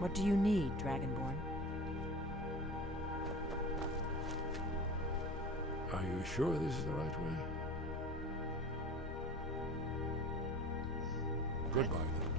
What do you need, Dragonborn? Are you sure this is the right way? Goodbye, then.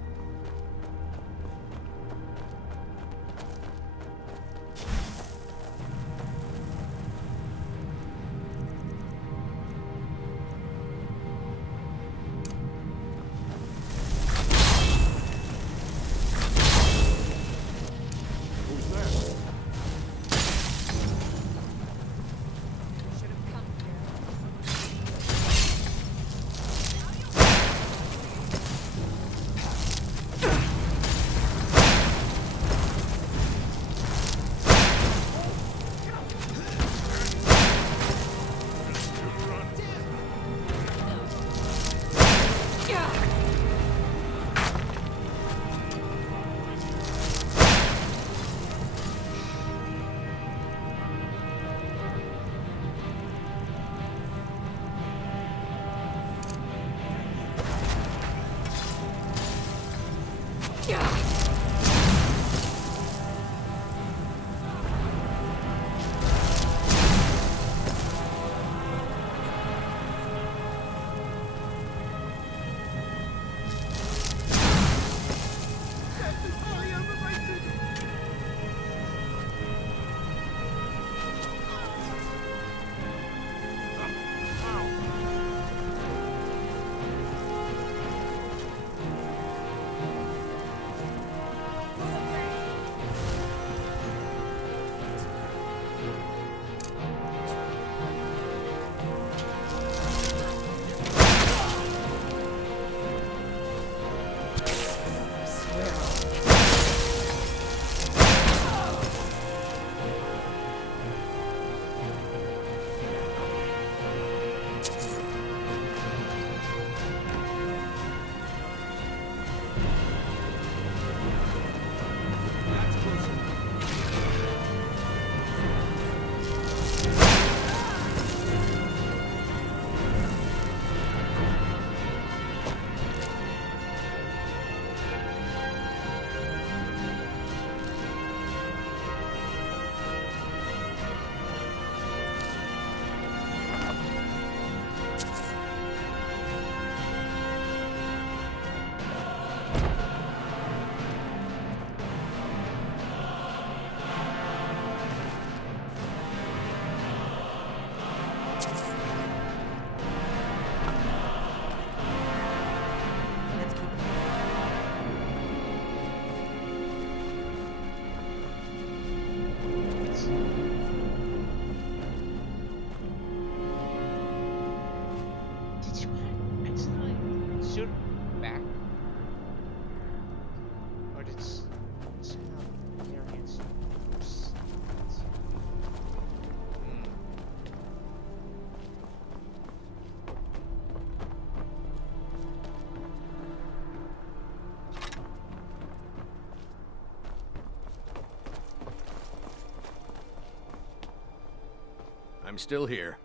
I'm still here.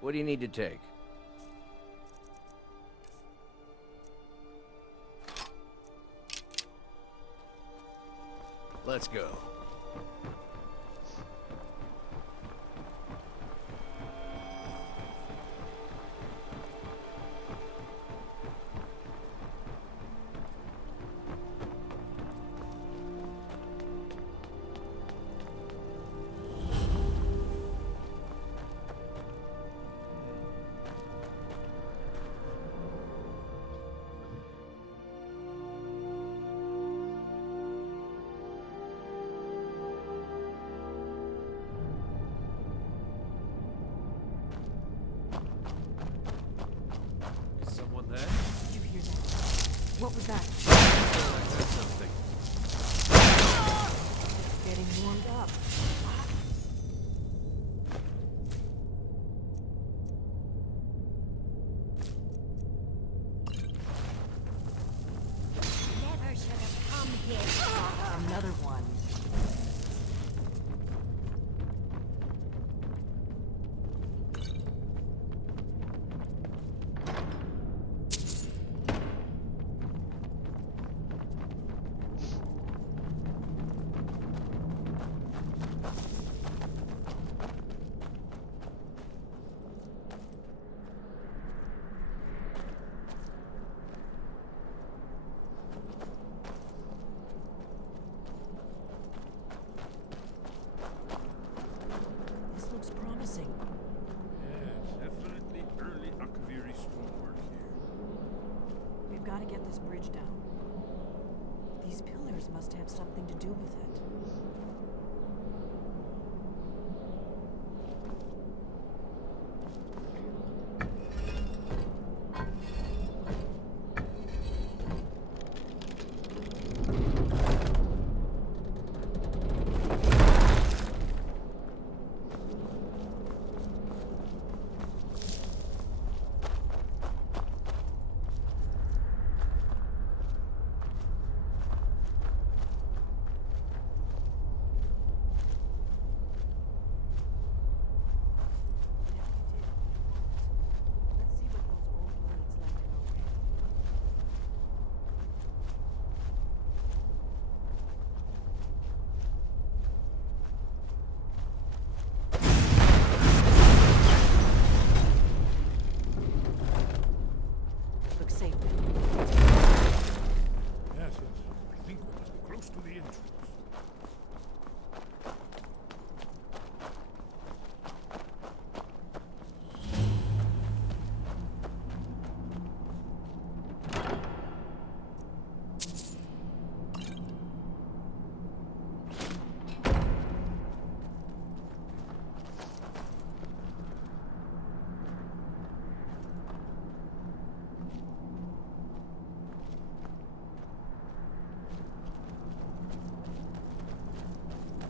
What do you need to take? Let's go. What was that? I heard something. It's getting warmed up. Never should have come here. Another one. damage down. These pillars must have something to do with it. Let's see what those old blades left in our way. Looks safe now. Yes, yes. I think we must be close to the entrance.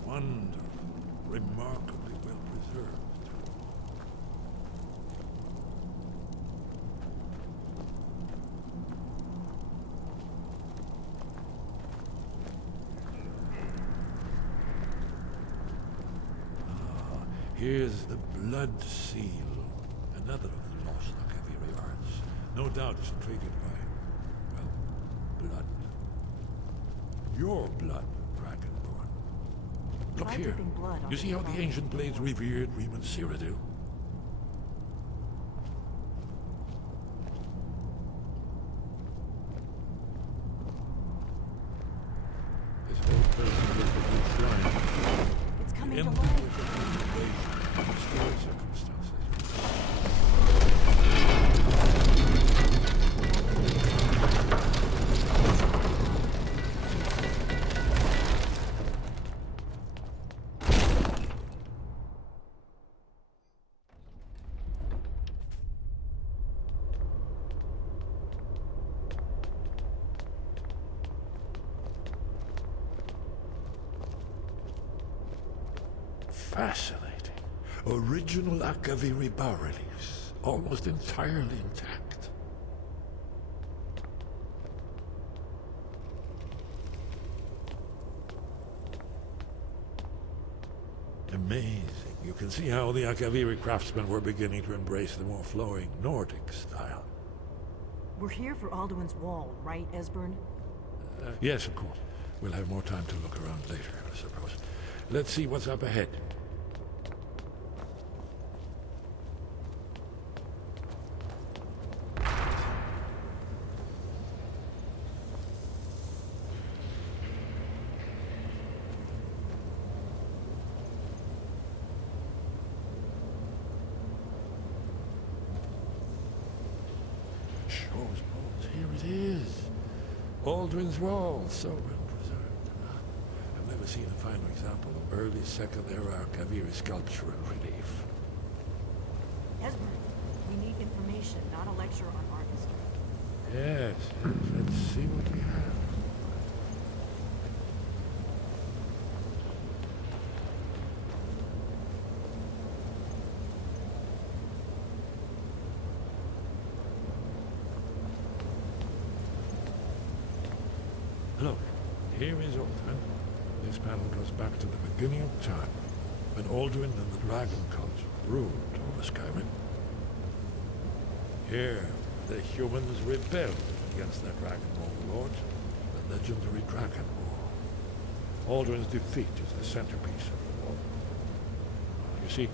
Wonderful, remarkably well preserved. Here's the blood seal, another of the lost Akaviri arts. No doubt it's traded by, well, blood. Your blood, Dragonborn. Look Try here. dripping blood You onto see how the cloth. ancient blades revered Riemann Cyrodiil? This whole place is a good shrine. It's coming to Ended life. with the invasion and destroyed circumstances. Fascinating. Original Akaviri bas-reliefs, almost entirely intact. Amazing. You can see how the Akaviri craftsmen were beginning to embrace the more flowing Nordic style. We're here for Alduin's Wall, right, Esbern? Yes, of course. We'll have more time to look around later, I suppose. Let's see what's up ahead. Shaw's bones, here it is. Alduin's Wall, so well preserved. I've never seen a finer example of early Second Era Akaviri sculpture and relief. Esbern, we need information, not a lecture on art history. Yes, yes, let's see what we have. Look, here is Alduin. This panel goes back to the beginning of time, when Alduin and the Dragon Cult ruled over Skyrim. Here, the humans rebelled against their Dragon Warlord, the legendary Dragon War. Alduin's defeat is the centerpiece of the war. You see,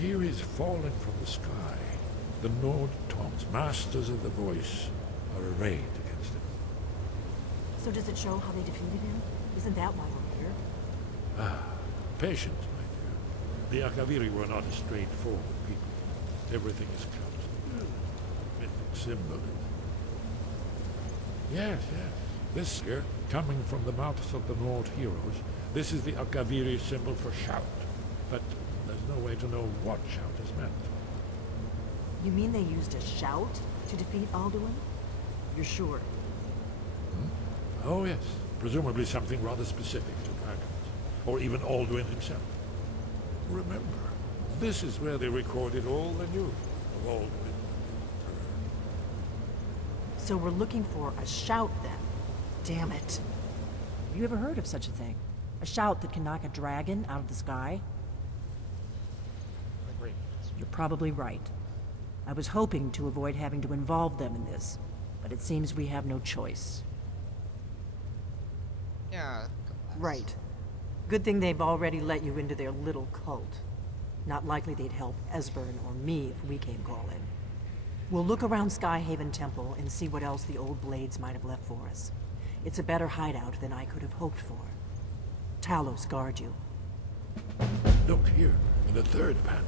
here is falling from the sky. The Nord Tongs, masters of the voice, are arrayed against him. So does it show how they defeated him? Isn't that why we're here? Patience, my dear. The Akaviri were not a straightforward people. Everything is couched in mythic symbolism. Yes, yes. This here, coming from the mouths of the Nord heroes, this is the Akaviri symbol for shout. But there's no way to know what shout is meant. You mean they used a shout to defeat Alduin? You're sure? Oh yes, presumably something rather specific to dragons, or even Alduin himself. Remember, this is where they recorded all the news of Alduin. So we're looking for a shout then. Damn it. Have you ever heard of such a thing? A shout that can knock a dragon out of the sky? Agreed. You're probably right. I was hoping to avoid having to involve them in this, but it seems we have no choice. Yeah. Right. Good thing they've already let you into their little cult. Not likely they'd help Esbern or me if we came calling. We'll look around Skyhaven Temple and see what else the old blades might have left for us. It's a better hideout than I could have hoped for. Talos guard you. Look here, in the third panel.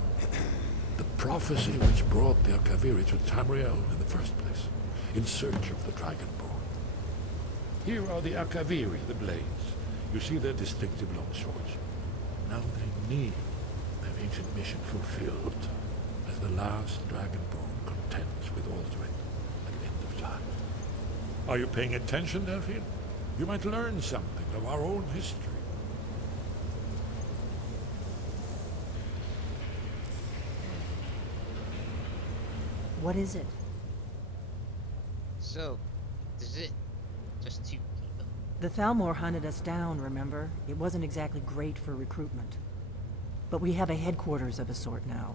The prophecy which brought the Akaviri to Tamriel in the first place, in search of the Dragonborn. Here are the Akaviri, the blades. You see their distinctive long swords. Now they need their ancient mission fulfilled, as the last Dragonborn contends with Alduin at the end of time. Are you paying attention, Delphine? You might learn something of our own history. What is it? So, is it just two people? The Thalmor hunted us down, remember? It wasn't exactly great for recruitment. But we have a headquarters of a sort now.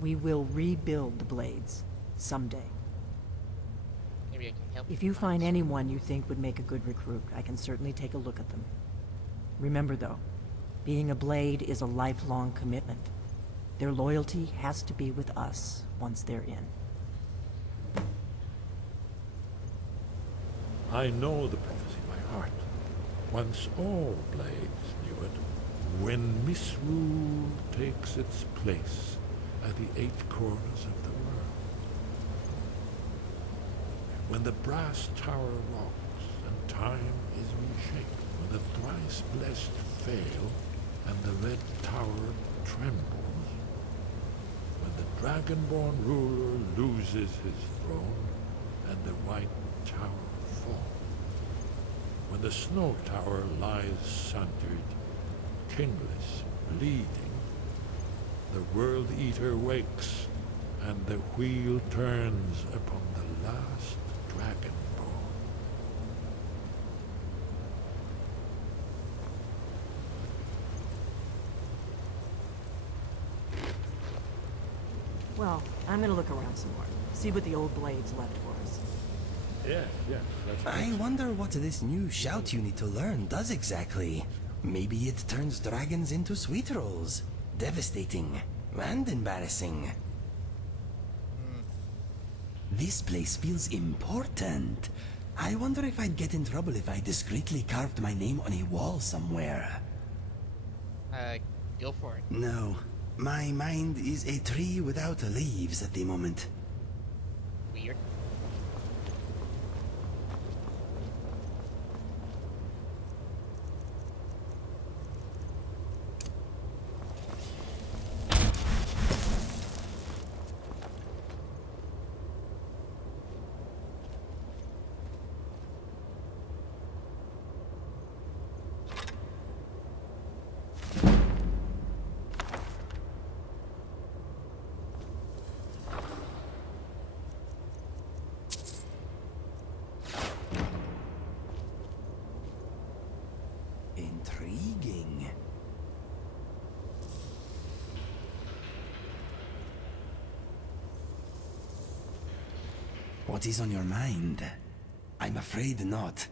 We will rebuild the blades. Someday. Maybe I can help. If you find anyone you think would make a good recruit, I can certainly take a look at them. Remember though, being a blade is a lifelong commitment. Their loyalty has to be with us once they're in. I know the prophecy by heart. Once all blades knew it, when misrule takes its place at the eight corners of the world. When the brass tower rocks and time is reshaped, when the thrice blessed fail and the red tower trembles, when the dragonborn ruler loses his throne and the white tower falls, when the snow tower lies sundered, kingless, bleeding, the World Eater wakes, and the wheel turns upon the last Dragonborn. Well, I'm gonna look around some more. See what the old blades left for us. Yes, yes, that's I wonder what this new shout you need to learn does exactly. Maybe it turns dragons into sweet rolls. Devastating and embarrassing. This place feels important. I wonder if I'd get in trouble if I discreetly carved my name on a wall somewhere. Go for it. No, my mind is a tree without leaves at the moment. Weird. Intriguing. What is on your mind? I'm afraid not.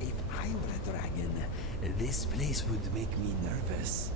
If I a dragon. This place would make me nervous.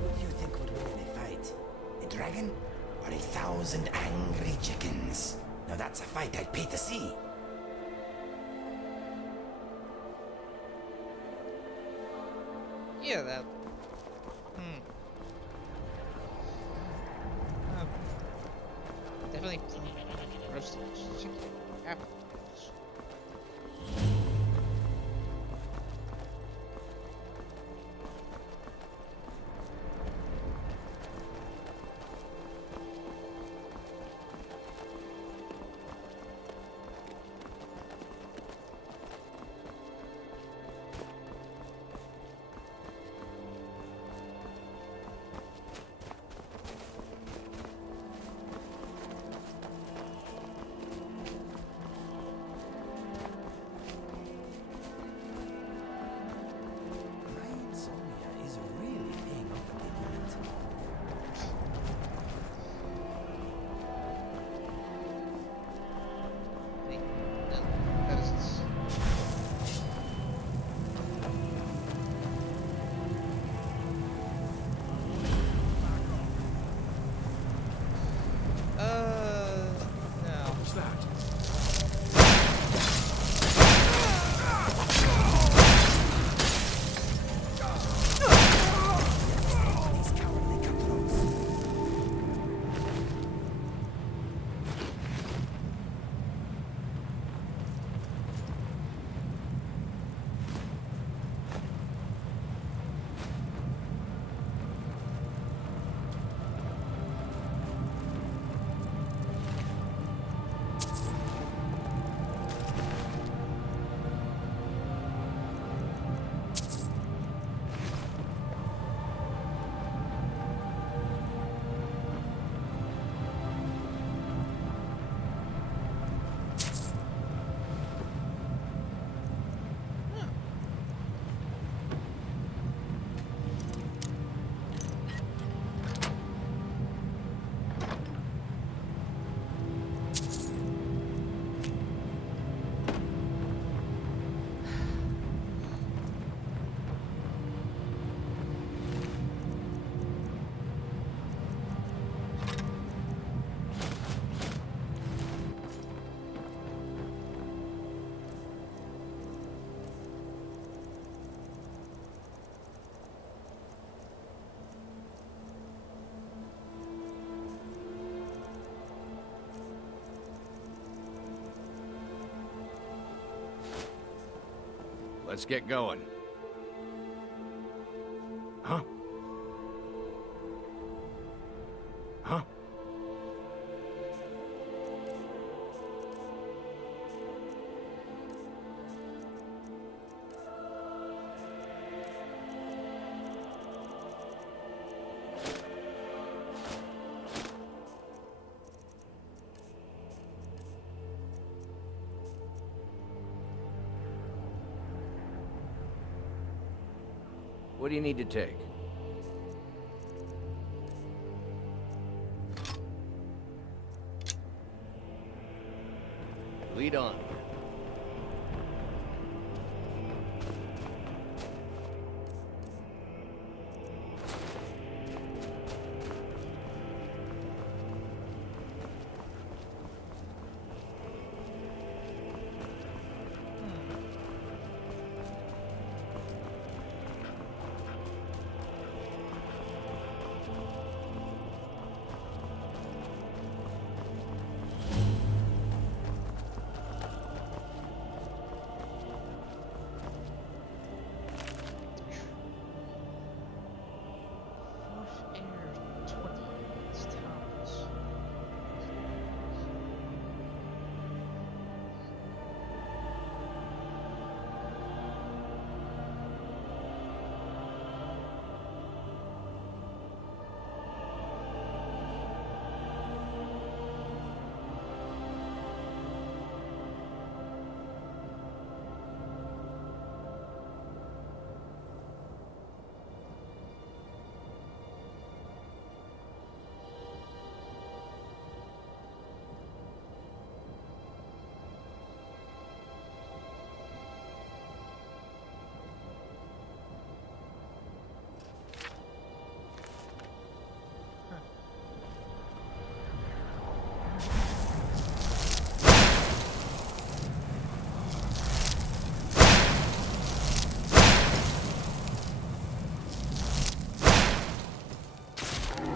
What do you think would win in a fight? A dragon or 1,000 angry chickens? Now that's a fight I'd pay to see. Yeah, that. Definitely roasted chicken. Apples. My insomnia is really paying off at the moment. Wait, no, that is. No. What's that? These cowardly cutthroats. Let's get going. Huh? Huh? What do you need to take? Lead on.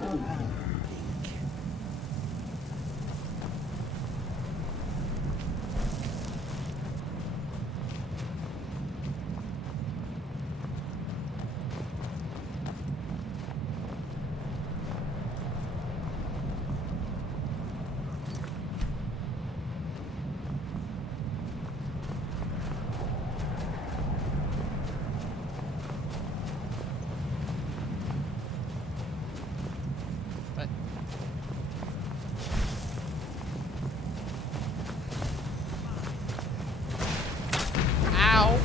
But ow!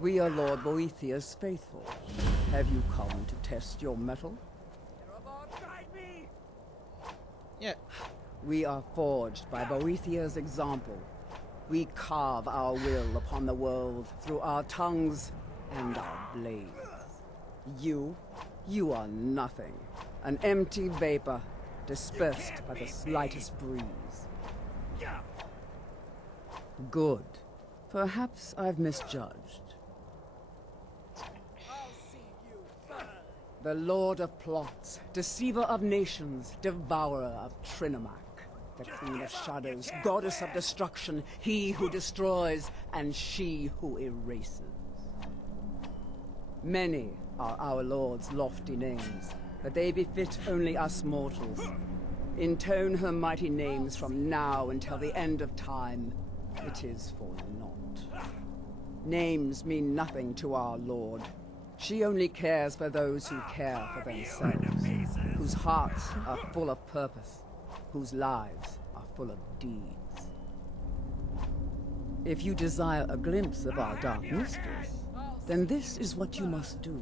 We are Lord Boethiah's faithful. Have you come to test your mettle? Yeah. We are forged by Boethiah's example. We carve our will upon the world through our tongues and our blades. You are nothing. An empty vapor, dispersed by the slightest breeze. Good. Perhaps I've misjudged. The Lord of Plots, Deceiver of Nations, Devourer of Trinomac, the Queen of Shadows, Goddess of Destruction, he who destroys, and she who erases. Many are our Lord's lofty names, but they befit only us mortals. Intone her mighty names from now until the end of time. It is for naught. Names mean nothing to our Lord. She only cares for those who care for themselves, whose hearts are full of purpose, whose lives are full of deeds. If you desire a glimpse of our dark mistress, then this is what you must do.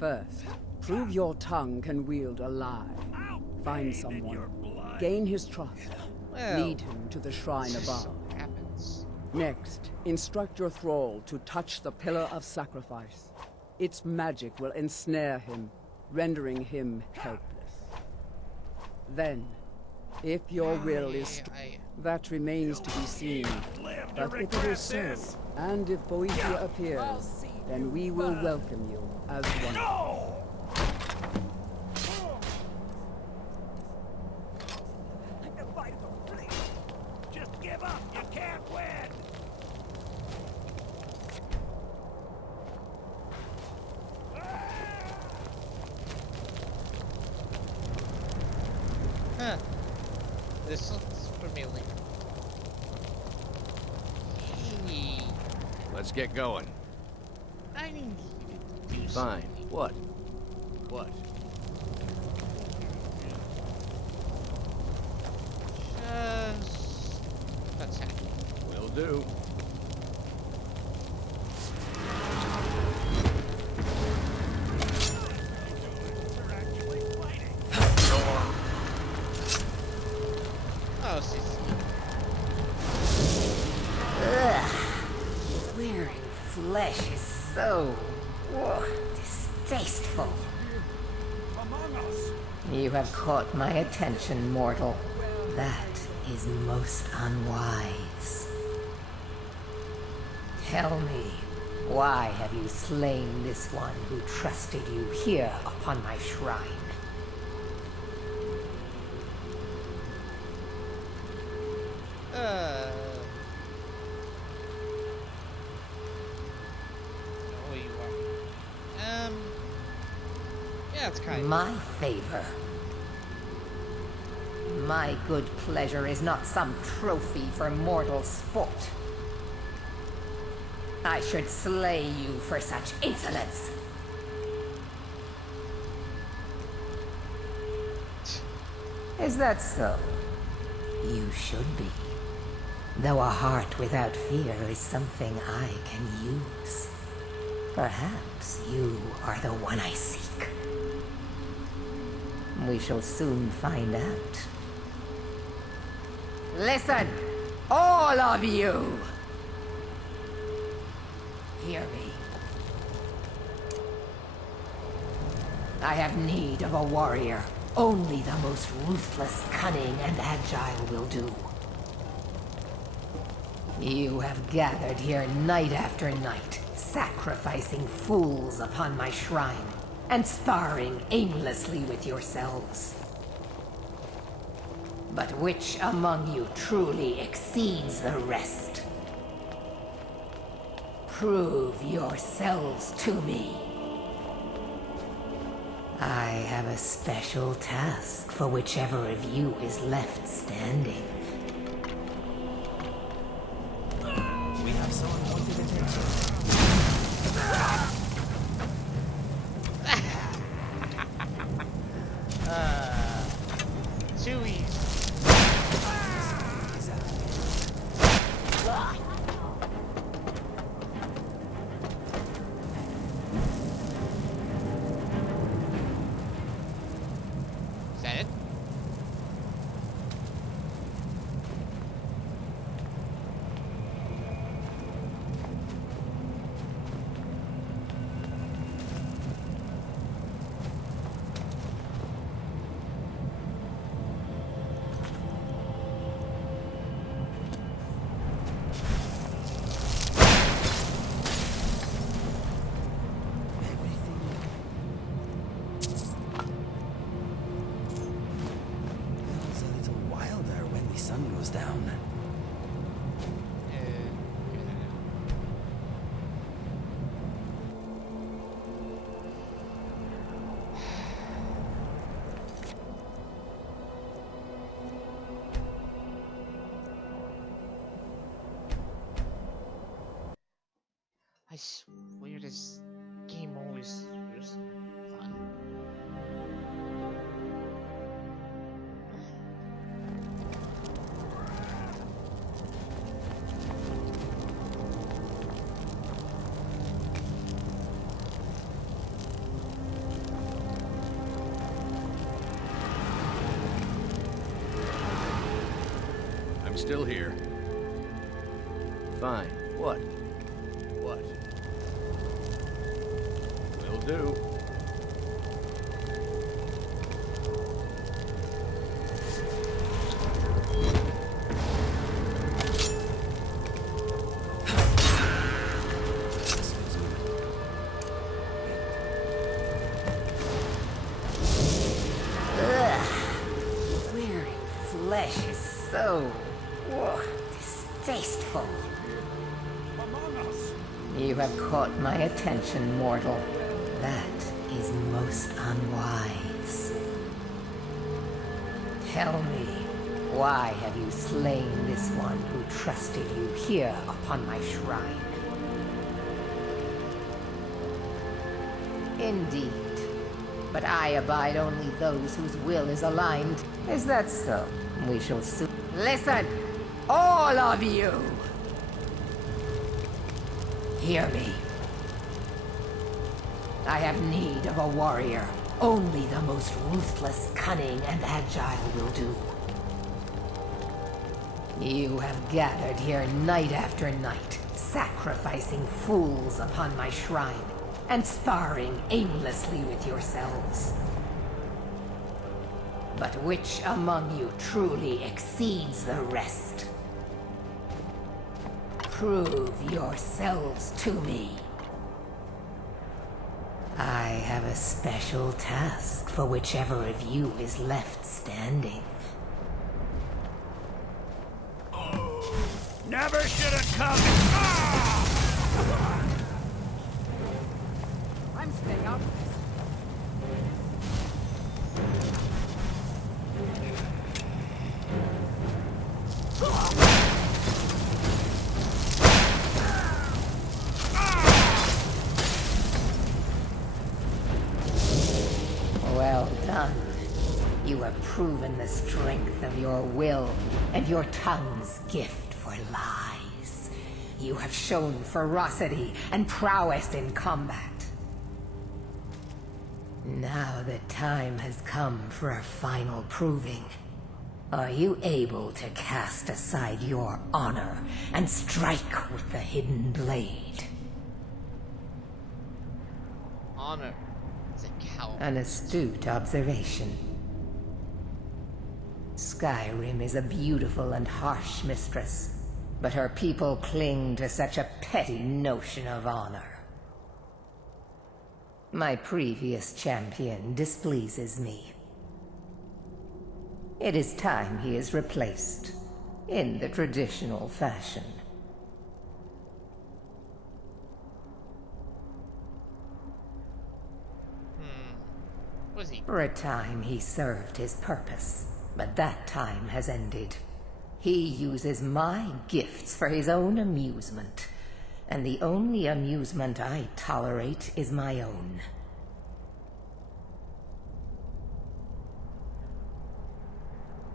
First, prove your tongue can wield a lie. Find someone, gain his trust, Well, lead him to the shrine above. happens. Next, instruct your thrall to touch the pillar of sacrifice. Its magic will ensnare him, rendering him helpless. Then, if your will is that remains to be seen. But if it is so, and if Boethia appears, then we will welcome you as one. Just give up. You can't win. Huh. This looks familiar. Hey, Let's get going. I need to do Fine. something. What? What? Just attack. Will do. Oh, she's Wearing flesh is so distasteful. You have caught my attention, mortal. That is most unwise. Tell me, why have you slain this one who trusted you here upon my shrine? That's kind My favor. My good pleasure is not some trophy for mortal sport. I should slay you for such insolence. Is that so? You should be. Though a heart without fear is something I can use. Perhaps you are the one I seek. We shall soon find out. Listen, all of you! Hear me. I have need of a warrior. Only the most ruthless, cunning, and agile will do. You have gathered here night after night, sacrificing fools upon my shrine, and sparring aimlessly with yourselves. But which among you truly exceeds the rest? Prove yourselves to me. I have a special task for whichever of you is left standing. We have someone wanted attention. Too easy. Is that it? It's a little wilder when the sun goes down. I swear this game always is fun. I'm still here. Fine. What? What? Will do. Wearing flesh is so distasteful. You have caught my attention, mortal. That is most unwise. Tell me, why have you slain this one who trusted you here upon my shrine? Indeed. But I abide only those whose will is aligned. Is that so? We shall soon... Listen! All of you! Hear me. I have need of a warrior. Only the most ruthless, cunning, and agile will do. You have gathered here night after night, sacrificing fools upon my shrine, and sparring aimlessly with yourselves. But which among you truly exceeds the rest? Prove yourselves to me. I have a special task for whichever of you is left standing. Never should have come. I'm staying out of this. proven the strength of your will and your tongue's gift for lies. You have shown ferocity and prowess in combat. Now the time has come for a final proving. Are you able to cast aside your honor and strike with the hidden blade? Honor. It's a cow. An astute observation. Skyrim is a beautiful and harsh mistress, but her people cling to such a petty notion of honor. My previous champion displeases me. It is time he is replaced, in the traditional fashion. Was he? For a time he served his purpose, but that time has ended. He uses my gifts for his own amusement, and the only amusement I tolerate is my own.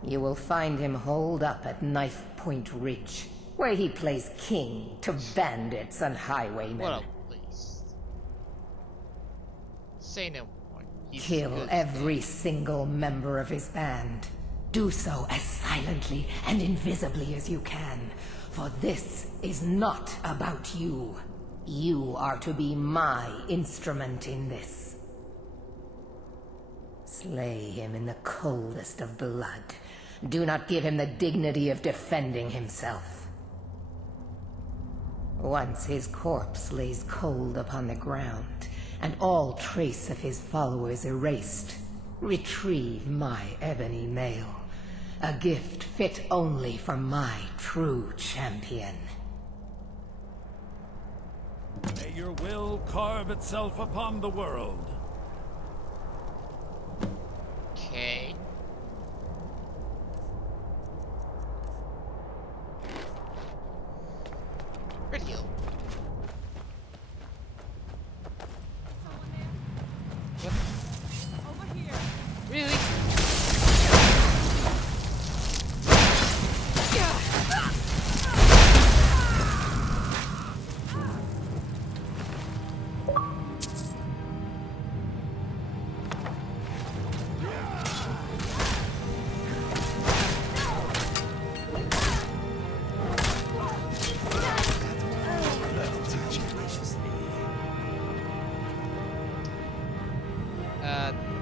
You will find him holed up at Knife Point Ridge, where he plays king to bandits and highwaymen. What a beast. Say no more. He's Kill good. every single member of his band. Do so as silently and invisibly as you can, for this is not about you. You are to be my instrument in this. Slay him in the coldest of blood. Do not give him the dignity of defending himself. Once his corpse lays cold upon the ground, and all trace of his followers erased, retrieve my ebony mail, a gift fit only for my true champion. May your will carve itself upon the world. Okay. Radio. What? Over here. Really?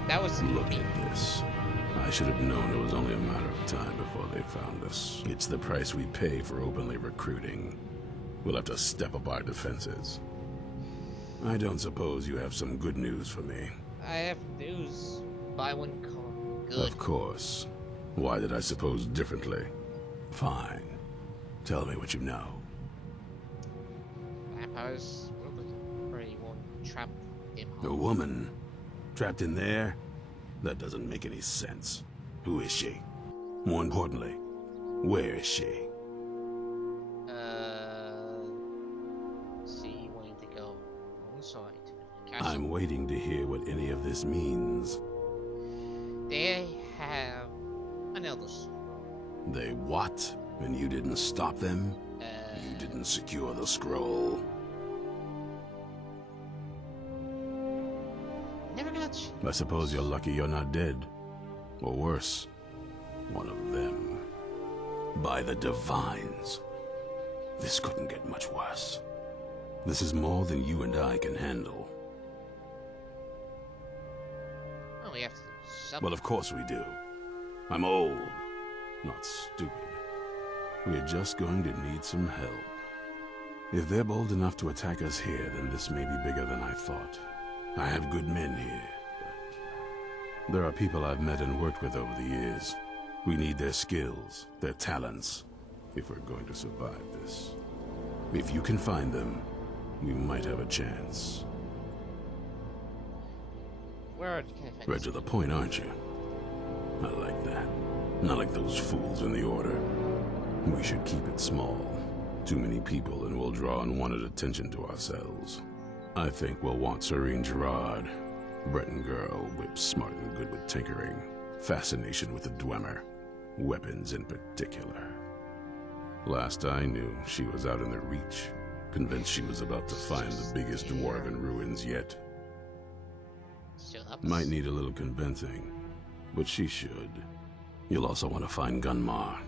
That was Look at this. I should have known it was only a matter of time before they found us. It's the price we pay for openly recruiting. We'll have to step up our defenses. I don't suppose you have some good news for me. I have news. Buy one car. Good. Of course. Why did I suppose differently? Fine. Tell me what you know. Vampires were looking for anyone trapped in A home. woman? Trapped in there? That doesn't make any sense. Who is she? More importantly, where is she? See, wanting to go inside. Castle. I'm waiting to hear what any of this means. They have an elder scroll. They what? And you didn't stop them? You didn't secure the scroll. Never got you. I suppose you're lucky you're not dead. Or worse, one of them. By the Divines. This couldn't get much worse. This is more than you and I can handle. Oh, we have to do something. Well, of course we do. I'm old, not stupid. We're just going to need some help. If they're bold enough to attack us here, then this may be bigger than I thought. I have good men here, but there are people I've met and worked with over the years. We need their skills, their talents, if we're going to survive this. If you can find them, we might have a chance. Where are the kind Right to the point, aren't you? I like that. Not like those fools in the Order. We should keep it small. Too many people and we'll draw unwanted attention to ourselves. I think we'll want Serene Gerard. Breton girl, whip smart and good with tinkering. fascination with the Dwemer, weapons in particular. Last I knew, she was out in the Reach, convinced she was about to find the biggest dwarven ruins yet. So that's... Might need a little convincing, but she should. You'll also want to find Gunmar.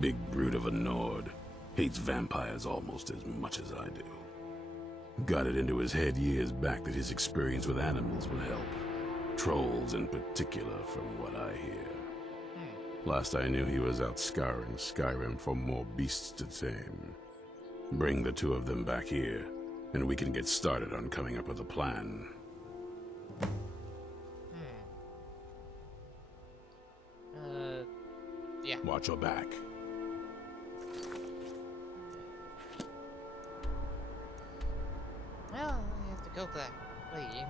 Big brute of a Nord. Hates vampires almost as much as I do. Got it into his head years back that his experience with animals would help. Trolls in particular, from what I hear. Last I knew, he was out scouring Skyrim for more beasts to tame. Bring the two of them back here, and we can get started on coming up with a plan. Yeah. Watch your back. Well, I have to go that way.